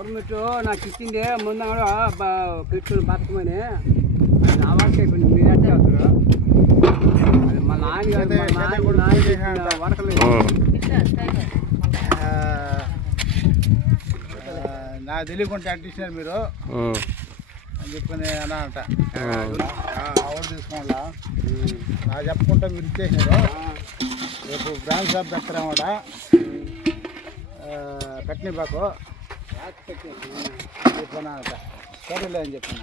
Government నాకు ఇచ్చింది ముందు కూడా పెట్టుకుని బతకమని నా వారికి అయిపోయింది. మీరు అంటే అవుతారు మా నాన్న వడకలేదు. నాకు తెలియకుండా అంటించినారు మీరు అని చెప్పని అన్నా అంట. ఆవిడ తీసుకోవాలా నాకు చెప్పకుండా మీరు ఇచ్చేసినారు. రేపు బ్రాంచ్ షాప్ పెడతారేమాట కట్నీ బాకు చెప్పనా అంట. సరేలే అని చెప్పిన